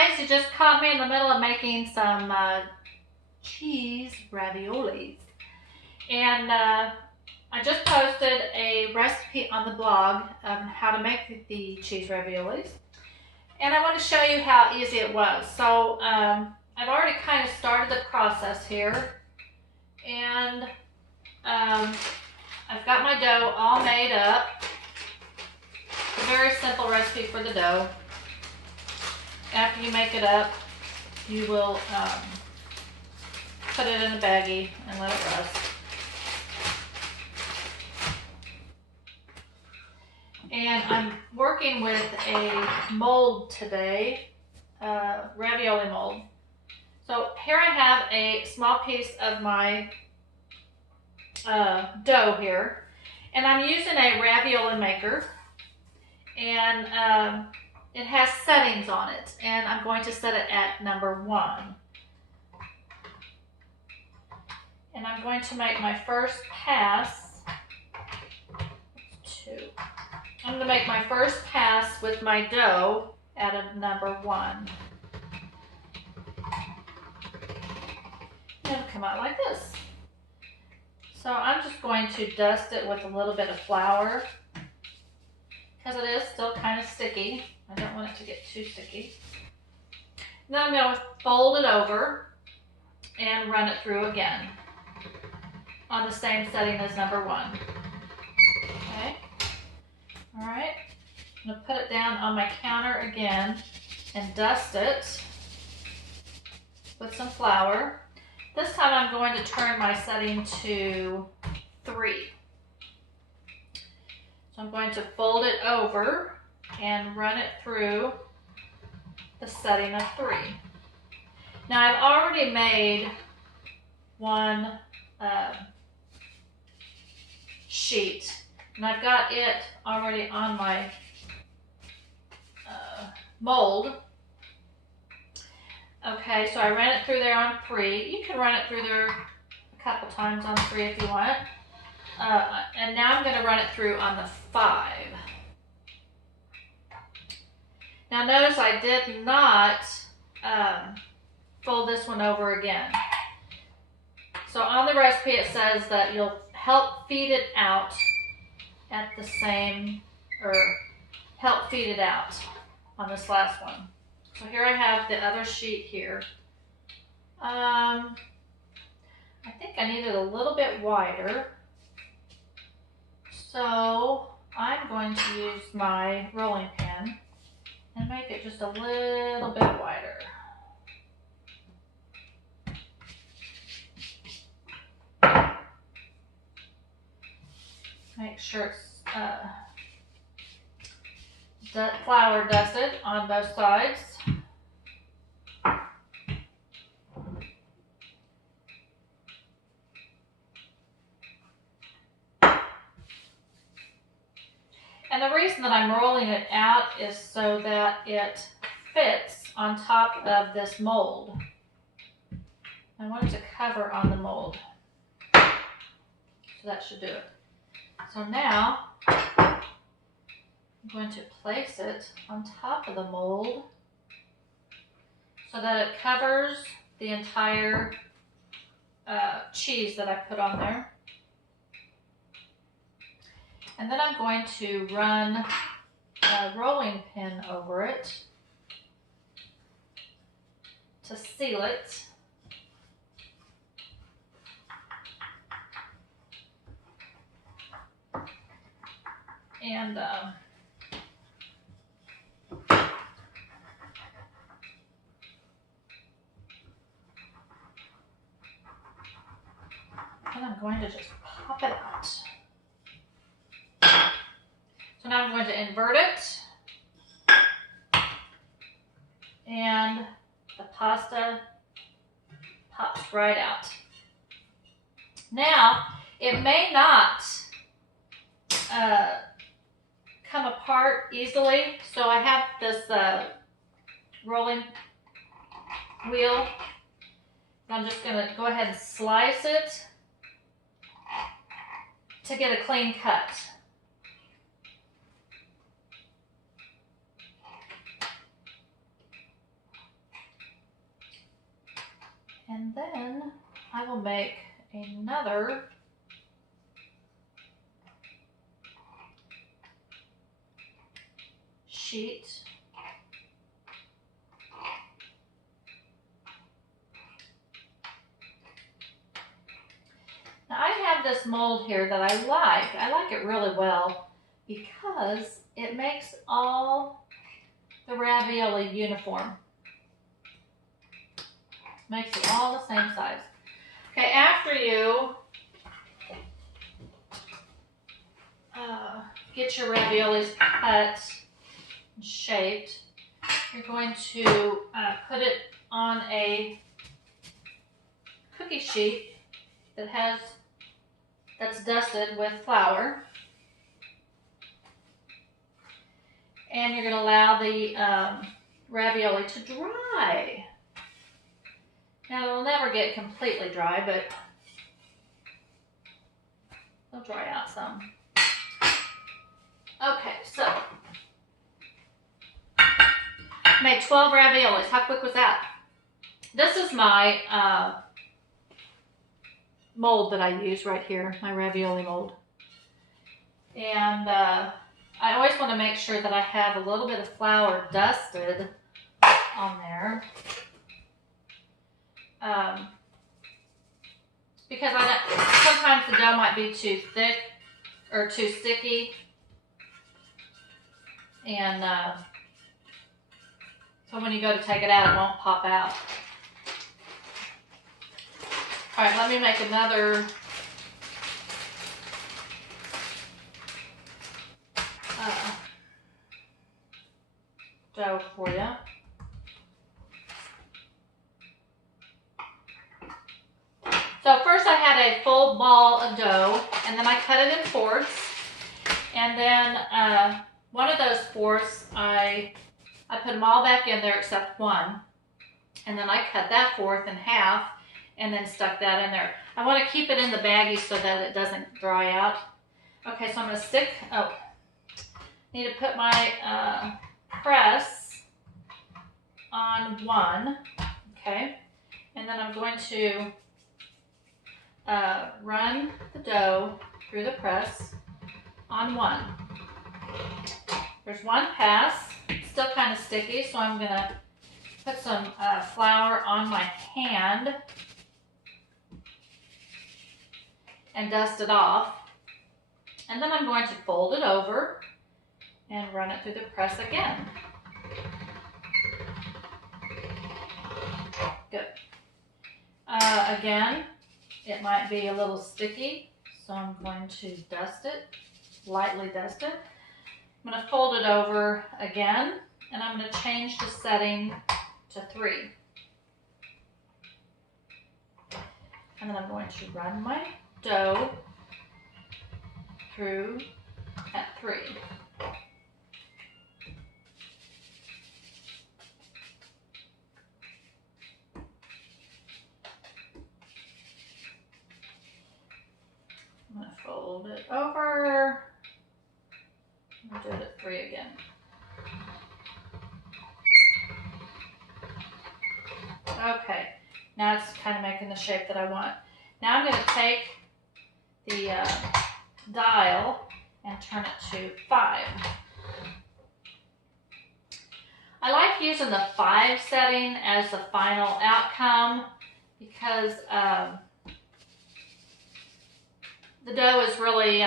guys, you just caught me in the middle of making some cheese raviolis. And I just posted a recipe on the blog of how to make the cheese raviolis. And I want to show you how easy it was. So I've already kind of started the process here. And I've got my dough all made up. It's a very simple recipe for the dough. After you make it up, you will put it in a baggie and let it rest. And I'm working with a mold today, ravioli mold. So here I have a small piece of my dough here, and I'm using a ravioli maker, and it has settings on it, and I'm going to set it at number 1. And I'm going to make my first pass. 2. I'm going to make my first pass with my dough at a number 1. It'll come out like this. So I'm just going to dust it with a little bit of flour because it is still kind of sticky. I don't want it to get too sticky. Then I'm going to fold it over and run it through again on the same setting as number 1. Okay. All right. I'm going to put it down on my counter again and dust it with some flour. This time I'm going to turn my setting to 3. So I'm going to fold it over and run it through the setting of 3. Now I've already made one sheet, and I've got it already on my mold. Okay, so I ran it through there on 3. You can run it through there a couple times on 3 if you want. And now I'm going to run it through on the 5. Now notice I did not fold this one over again. So on the recipe it says that you'll help feed it out at the same, or help feed it out on this last one. So here I have the other sheet here. I think I need it a little bit wider. So I'm going to use my rolling pin and make it just a little bit wider. Make sure it's flour dusted on both sides. And the reason that I'm rolling it out is so that it fits on top of this mold. I want it to cover on the mold. So that should do it. So now I'm going to place it on top of the mold so that it covers the entire cheese that I put on there. And then I'm going to run a rolling pin over it to seal it. And I'm going to just pop it out. So now I'm going to invert it, and the pasta pops right out. Now, it may not come apart easily, so I have this rolling wheel. I'm just going to go ahead and slice it to get a clean cut. And then I will make another sheet. Now I have this mold here that I like. I like it really well because it makes all the ravioli uniform. Makes it all the same size. Okay, after you get your raviolis cut and shaped, you're going to put it on a cookie sheet that's dusted with flour. And you're going to allow the ravioli to dry. Now it'll never get completely dry, but it'll dry out some. Okay, so made 12 raviolis. How quick was that? This is my mold that I use right here, my ravioli mold. And I always want to make sure that I have a little bit of flour dusted on there. Because sometimes the dough might be too thick or too sticky. And so when you go to take it out, it won't pop out. All right, let me make another dough for you. So first I had a full ball of dough, and then I cut it in fourths. And then one of those fourths, I put them all back in there except one. And then I cut that fourth in half and then stuck that in there. I want to keep it in the baggie so that it doesn't dry out. Okay, so I'm going to need to put my press on one, okay? And then I'm going to run the dough through the press on one. There's one pass, it's still kind of sticky, so I'm going to put some flour on my hand and dust it off. And then I'm going to fold it over and run it through the press again. Good. Again, it might be a little sticky, so I'm going to dust it, lightly dust it. I'm going to fold it over again, and I'm going to change the setting to 3. And then I'm going to run my dough through at 3. I'm going to fold it over. I'll do it at 3 again. Okay, now it's kind of making the shape that I want. Now I'm going to take the dial and turn it to 5. I like using the 5 setting as the final outcome because the dough is really